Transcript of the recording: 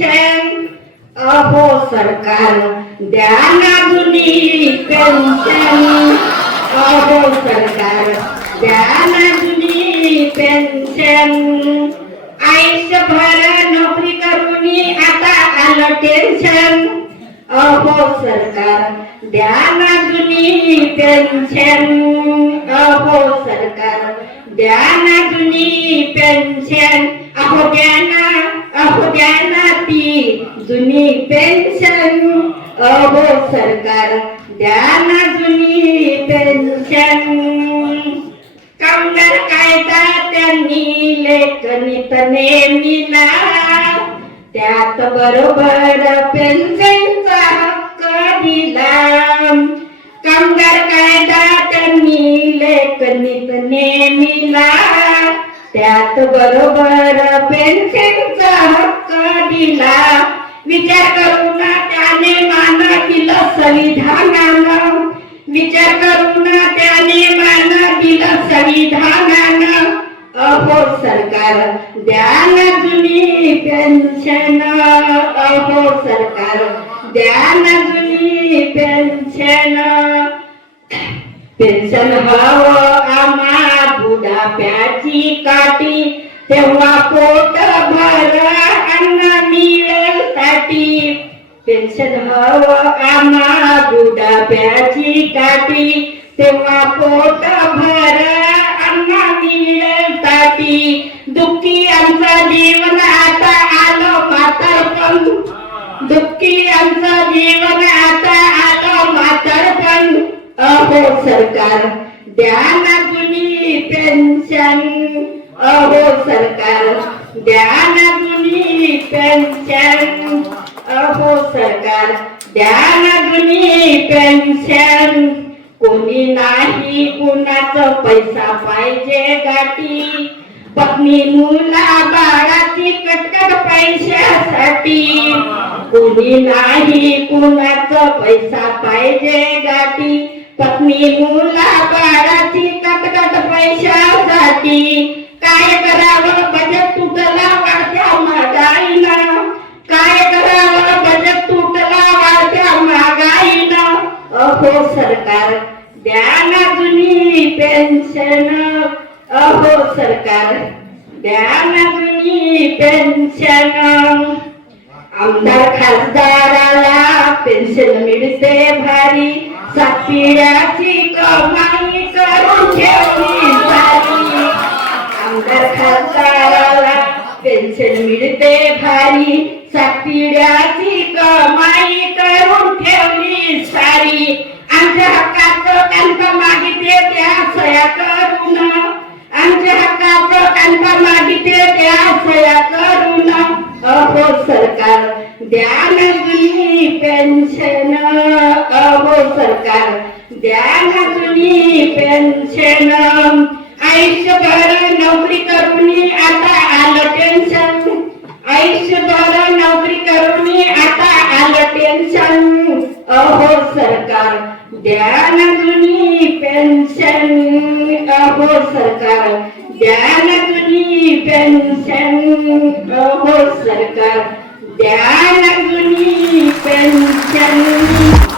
Pension अहो सरकार द्या ना जुनी पेन्शन अहो सरकार द्या ना जुनी पेन्शन आयुष्यभर नोकरी करून आता आलं टेन्शन अहो सरकार द्या ना जुनी पेन्शन अहो सरकार द्या ना जुनी पेन्शन अहो द्या ना अहो द्या ना ती जुनी पेन्शन अहो सरकार द्या ना जुनी पेन्शन कामगार कायदा त्यांनी लेखनीत नेमिला त्यात बरोबर पेन्शन त्यात बरोबर पेन्शनचा हक्क दिला. विचार करून त्याने मान दिलं संविधानानं विचार करून त्याने मान दिलं संविधानानं अहो सरकार द्या ना जुनी पेन्शन. अहो सरकार द्या ना जुनी पेन्शन. पेन्शन हवं. आम्हा काटी काठी तेव्हा पोट भर अन्न मिळेल साठी पेन्शन हवं आम्हा बुडाप्याची काठी तेव्हा पोट भर अन्न मिळेल साठी दुःखी आमचा जीवन आता आलो मातर पण दुःखी आमचं जीवन आता आलो मातर पण अहो सरकार द्या ना तुम्ही पेन्शन. अहो सरकार द्या ना तुम्ही पेन्शन. अहो सरकार द्या ना तुम्ही पेन्शन. कोणी नाही कुणाचं पैसा पाहिजे गाठी. पत्नी मुला बाळाची कटकट पैशासाठी. कोणी नाही कुणाचं पैसा पाहिजे गाठी. पत्नी मुला बाळा कटकट पैशासाठी काय करावं? बजेट तुटला वाढत्या महागाईनं. काय करावं? बजेट तुटला वाढत्या महागाईनं. अहो सरकार द्या ना जुनी पेन्शन अहो सरकार द्या ना जुनी पेन्शन आमदार खासदाराला पेन्शन मिळते भारी. सात पिढ्याची कमाई करून ठेवली. शिक्षण मिळते भारी. सातपिड्याची कमाई करून ठेवली सारी. आमच्या हक्काचं त्यांचं मागितले त्या सया करून आमच्या हक्काचं त्यांचं मागितले त्या सया करून अहो सरकार द्या ना पेन्शन. अहो सरकार द्या ना पेन्शन. आयुष्यभर नोकरी करून आता आलं टेन्शन आयुष्यभर नोकरी करून आता आलं टेन्शन अहो सरकार द्या ना जुनी पेन्शन अहो सरकार द्या ना जुनी पेन्शन अहो सरकार द्या ना जुनी पेन्शन